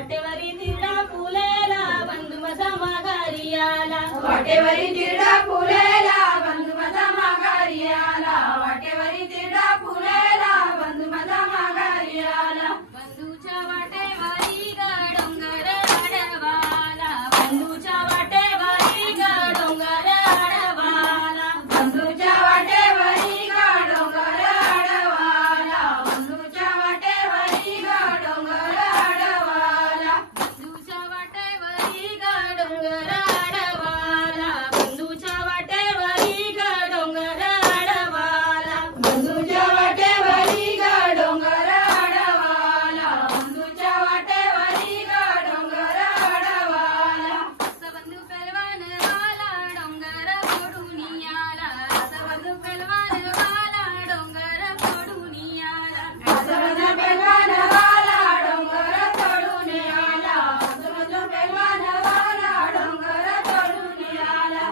वाटेवरी तिरडा फुलेला बंधू माझा माघारी आला वाटेवरी तिरडा फुलेला बंधू माझा माघारी आला वाटेवरी तिरडा फुलेला बंधू माझा माघारी आला बंधूच्या वाटेवरी ग डोंगर आडवाला बंधूच्या वाटेवरी ग डोंगर आडवाला बंधूच्या वाटेवरी ग डोंगर आडवाला बंधूच्या वाटेवरी ग डोंगर आडवाला बंधूच्या वाटेवरी ग डोंगर आडवाला बंधूच्या वाटेवरी ग डोंगर आडवाला बंधूच्या वाटेवरी ग डोंगर आडवाला बंधूच्या वाटेवरी ग डोंगर आडवाला बंधू पहलवान वाला डोंगर फोडून आला बंधू पहलवान वाला डोंगर फोडून आला बंधू पहलवान वाला डोंगर तोडून आला बंधू पहलवान वाला डोंगर तोडून आला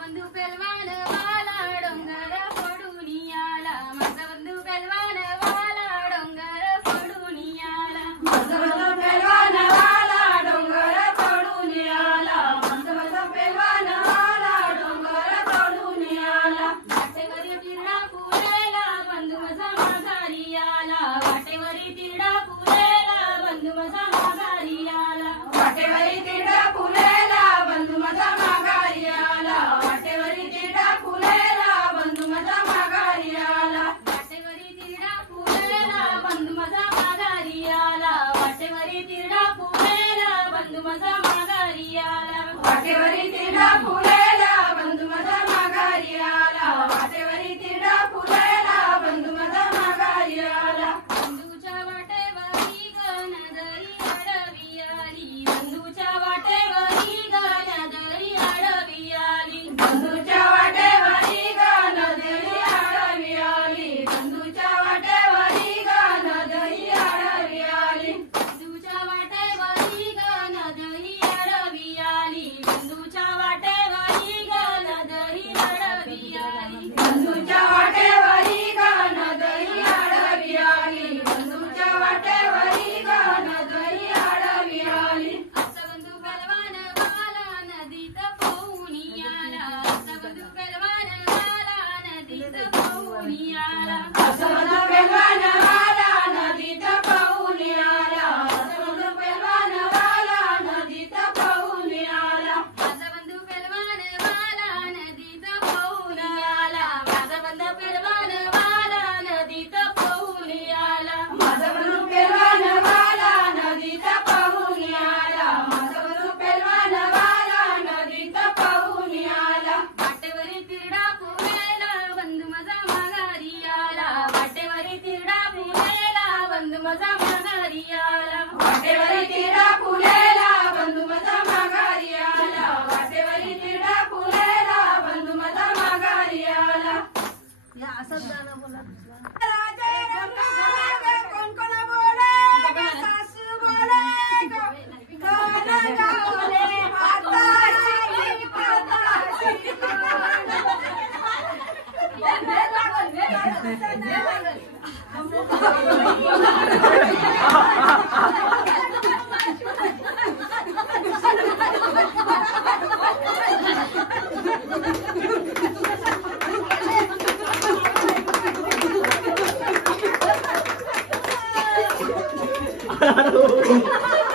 बंधू पहलवान वाला डोंगर फोडून आला माझा बंधू पहलवान वाला डोंगर फोडून आला बंधू पहलवान वाला डोंगर तोडून आला बंधू पहलवान वाला डोंगर तोडून आला वाटेवरी तिरडा फुलेला बंधू माझा माघारी आला वाटेवरी तिरडा फुलेला बंधू माझा माघारी आला वाटेवरी तिरडा फुलेला बंधू माझा माघारी आला वाटेवरी तिरडा फुलेला बंधू माझा माघारी आला वाटेवरी तिरडा फुलेला बंधू माझा माघारी आला वाटेवरी तिरडा फुलेला बंधू माझा माघारी आला वाटेवरी तिरडा फुलेला बंधू माझा माघारी आला वाटेवरी तिरडा फुलेला बंधू माझा माघारी आला बंधूच्या वाटेवरी ग नदरी आडवी आली बंधूच्या वाटेवरी ग नदरी आडवी आली बंधूच्या वाटेवरी ग नदरी आडवी आली बंधूच्या वाटेवरी ग नदरी आडवी आली बंधूच्या वाटेवरी ग नदरी आडवी आली बंधूच्या वाटेवरी ग नदरी आडवी आली बंधूच्या वाटेवरी ग नदरी आडवी आली बंधूच्या वाटेवरी ग नदरी आडवी आली असा बंधू पहलवान वाला नदीत पोहून आला असा बंधू पहलवान वाला नदीत पोहून आला असं बंधू पहलवान वाला नदीत पोहून आला असं बंधू पहलवान वाला नदीत पोहून आला माझा बंधू पहलवान वाला नदीत पोहून आला माझा बंधू पहलवान वाला नदीत पोहून आला माझा बंधू पहलवान वाला नदीत पोहून आला माझा बंधू पहलवान वाला नदीत पोहून आला वाटेवरी तिरडा फुलेला बंधू माझा माघारी आला वाटेवरी तिरडा फुलेला बंधू माझा माघारी आला वाटेवरी तिरडा फुलेला बंधू माझा माघारी आला वाटेवरी तिरडा फुलेला बंधू माझा माघारी आला राजे रंगा कोण कोण बोले ग सासू बोले ग कोण गावले माताची Hello.